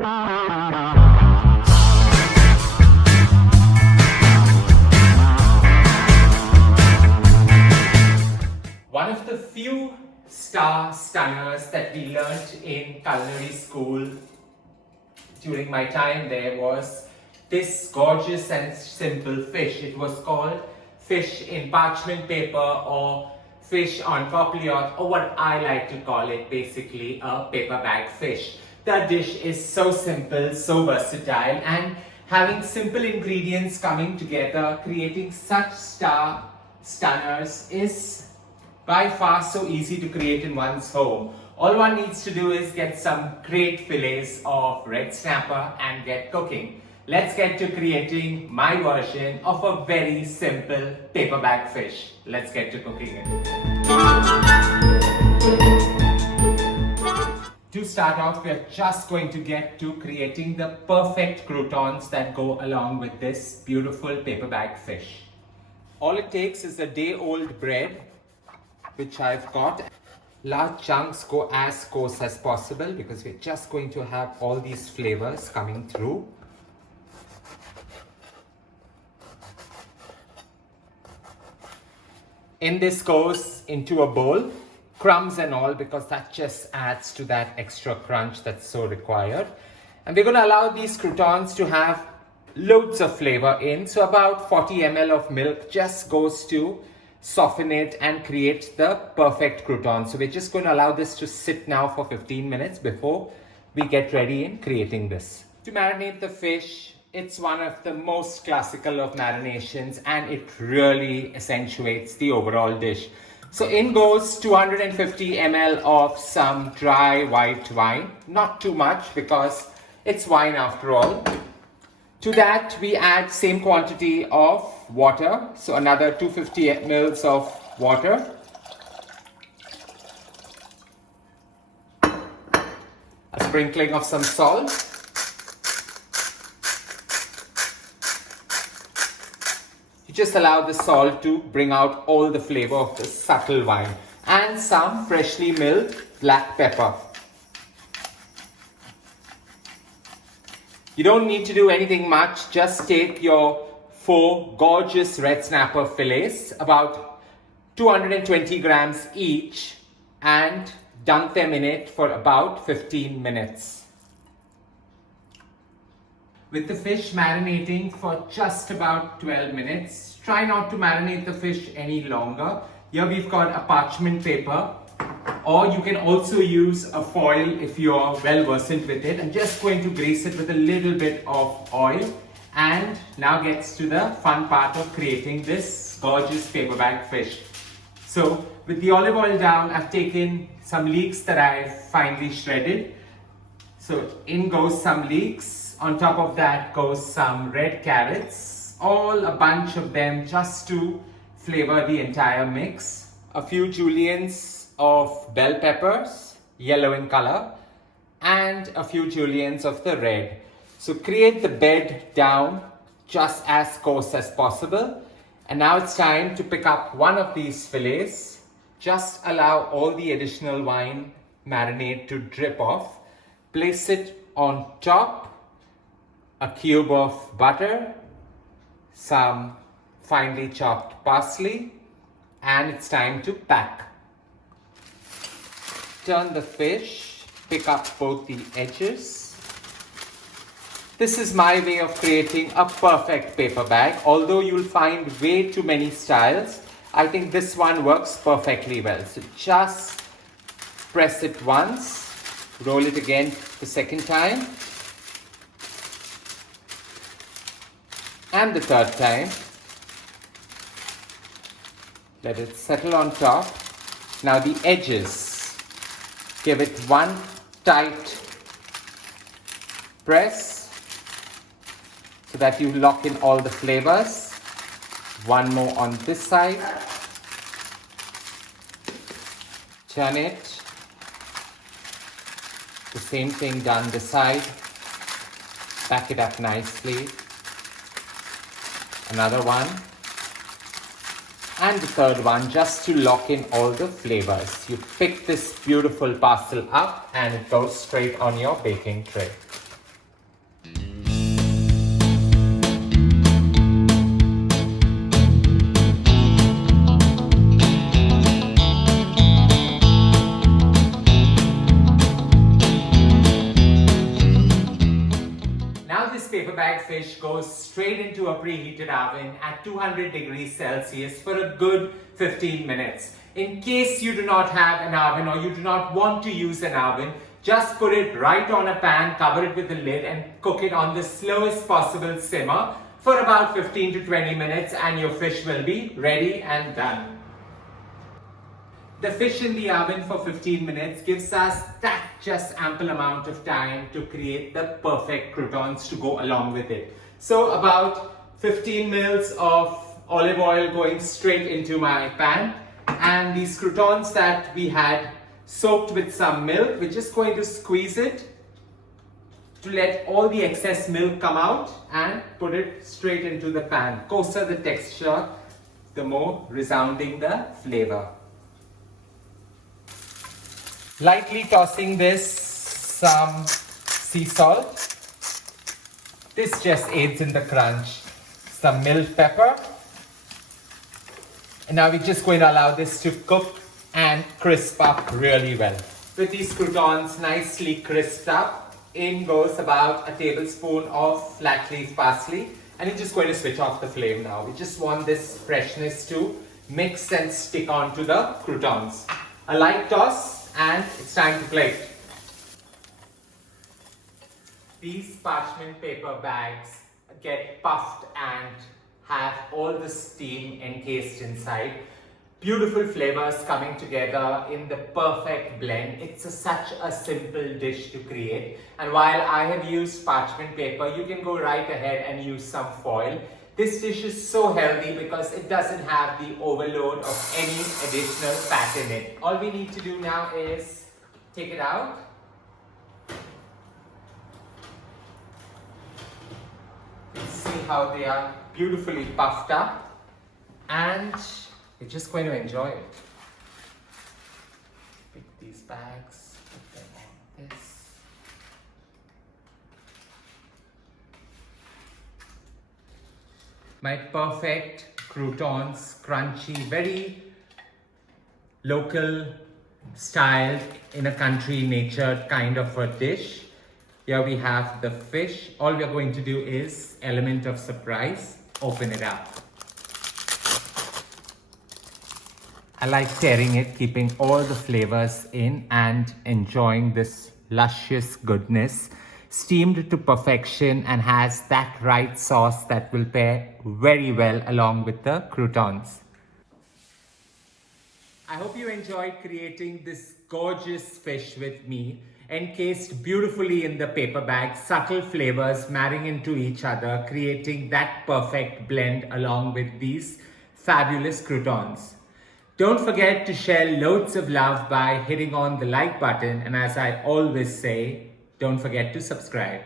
One of the few star stunners that we learnt in culinary school during my time there was this gorgeous and simple fish. It was called fish in parchment paper or fish on papillote, or what I like to call it, basically a paper bag fish. The dish is so simple, so versatile, and having simple ingredients coming together, creating such star stunners is by far so easy to create in one's home. All one needs to do is get some great fillets of red snapper and get cooking. Let's get to creating my version of a very simple paper bag fish. Let's get to cooking it. To start off, we're just going to get to creating the perfect croutons that go along with this beautiful paper bag fish. All it takes is a day-old bread, which I've got. Large chunks go as coarse as possible because we're just going to have all these flavors coming through. In this goes into a bowl, crumbs and all, because that just adds to that extra crunch that's so required. And we're going to allow these croutons to have loads of flavor in. So about 40 ml of milk just goes to soften it and create the perfect crouton. So we're just going to allow this to sit now for 15 minutes before we get ready in creating this. To marinate the fish, it's one of the most classical of marinations and it really accentuates the overall dish. So in goes 250 ml of some dry white wine, not too much because it's wine after all. To that we add same quantity of water, so another 250 ml of water. A sprinkling of some salt. You just allow the salt to bring out all the flavor of the subtle wine. And some freshly milled black pepper. You don't need to do anything much, just take your 4 gorgeous red snapper fillets, about 220 grams each, and dunk them in it for about 15 minutes. With the fish marinating for just about 12 minutes, try not to marinate the fish any longer. Here we've got a parchment paper, or you can also use a foil if you're well versed with it. I'm just going to grease it with a little bit of oil, and now gets to the fun part of creating this gorgeous paper bag fish. So with the olive oil down, I've taken some leeks that I've finely shredded. So in goes some leeks. On top of that goes some red carrots, all a bunch of them just to flavor the entire mix. A few juliennes of bell peppers, yellow in color, and a few juliennes of the red. So create the bed down just as coarse as possible. And now it's time to pick up one of these fillets. Just allow all the additional wine marinade to drip off. Place it on top. A cube of butter, some finely chopped parsley, and it's time to pack. Turn the fish, pick up both the edges. This is my way of creating a perfect paper bag. Although you'll find way too many styles, I think this one works perfectly well. So just press it once, roll it again the second time, and the third time. Let it settle on top. Now the edges, give it one tight press so that you lock in all the flavors. One more on this side. Turn it. The same thing done this side. Back it up nicely. Another one, and the third one, just to lock in all the flavors. You pick this beautiful parcel up and it goes straight on your baking tray. paper bag fish goes straight into a preheated oven at 200 degrees Celsius for a good 15 minutes. In case you do not have an oven or you do not want to use an oven, just put it right on a pan, cover it with a lid and cook it on the slowest possible simmer for about 15 to 20 minutes and your fish will be ready and done. The fish in the oven for 15 minutes gives us that just ample amount of time to create the perfect croutons to go along with it. So about 15 mils of olive oil going straight into my pan, and these croutons that we had soaked with some milk, we're just going to squeeze it to let all the excess milk come out and put it straight into the pan. Coarser the texture, the more resounding the flavor. Lightly tossing this some sea salt. This just aids in the crunch. Some milled pepper. And now we're just going to allow this to cook and crisp up really well. With these croutons nicely crisped up, in goes about a tablespoon of flat leaf parsley. And you're just going to switch off the flame now. We just want this freshness to mix and stick onto the croutons. A light toss and it's time to plate. These parchment paper bags get puffed and have all the steam encased inside. Beautiful flavors coming together in the perfect blend. It's such a simple dish to create. And while I have used parchment paper, you can go right ahead and use some foil. This dish is so healthy because it doesn't have the overload of any additional fat in it. All we need to do now is take it out. See how they are beautifully puffed up, and you're just going to enjoy it. Pick these bags, put them on this. My perfect croutons, crunchy, very local styled, in a country natured kind of a dish. Here we have the fish. All we are going to do is element of surprise, open it up. I like tearing it, keeping all the flavors in and enjoying this luscious goodness. Steamed to perfection and has that right sauce that will pair very well along with the croutons. I hope you enjoyed creating this gorgeous fish with me, encased beautifully in the paper bag, subtle flavors marrying into each other, creating that perfect blend along with these fabulous croutons. Don't forget to share loads of love by hitting on the like button, and as I always say, don't forget to subscribe.